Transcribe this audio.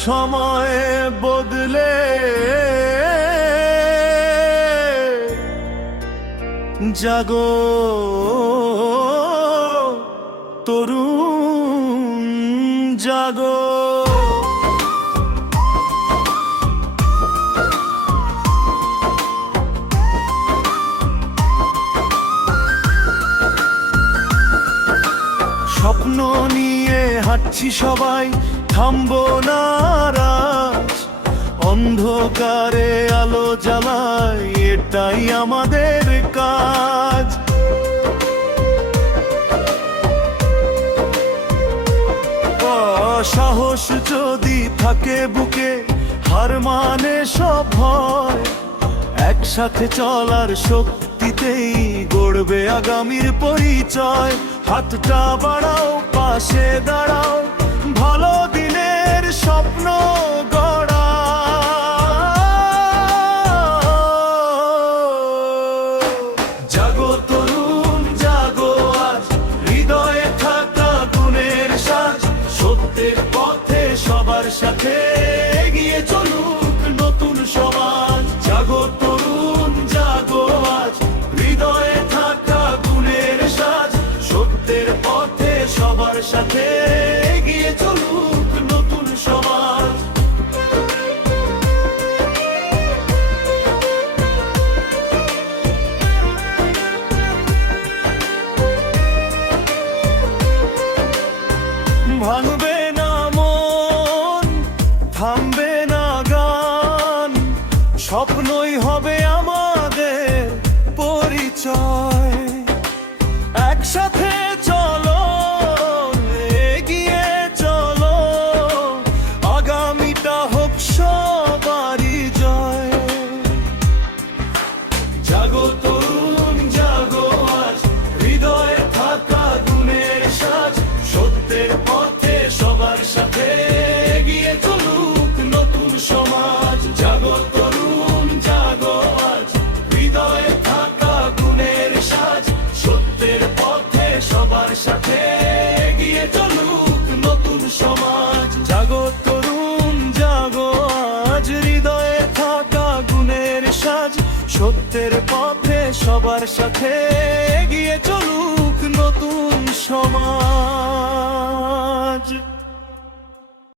সময় বদলে জাগো তরুণ জাগো। স্বপ্ন নিয়ে হাঁটছি সবাই, থামবো না আজ। অন্ধকারে আলো জ্বালাই, এটাই আমাদের কাজ। সাহস যদি থাকে বুকে, হার মানে সব ভয়। একসাথে চলার শক্তিতেই গড়বে আগামীর পরিচয়। হাতটা বাড়াও, পাশে দাঁড়াও, ভালো দিনের স্বপ্ন গড়া। জাগো তরুণ জাগো আজ, হৃদয়ে থাকা গুণের সাজ। সত্যের পথে সবার সাথে এগিয়ে চলুক নতুন সমাজ। জাগো তরুণ জাগো আজ, হৃদয়ে থাকা গুণের সাজ। সত্যের পথে সবার সাথে এগিয়ে চলুক নতুন সমাজ। ভাঙবে না মন, থামবে না গান, স্বপ্নই হবে আমাদের পরিচয়। একসাথে চলো, এগিয়ে চলো, আগামীটা হোক সবারই জয়। জাগো তরুণ জাগো আজ, হৃদয়ে থাকা গুণের সাজ। সত্যের পথে সবার সাথে এগিয়ে চলুক নতুন সমাজ। জাগো তরুণ জাগো আজ, হৃদয়ে থাকা গুণের সাজ। সত্যের পথে সবার সাথে এগিয়ে চলুক নতুন সমাজ। জাগো তরুণ জাগো আজ, হৃদয়ে থাকা গুণের সাজ। সত্যের পথে সবার সাথে এগিয়ে চলুক নতুন সমাজ।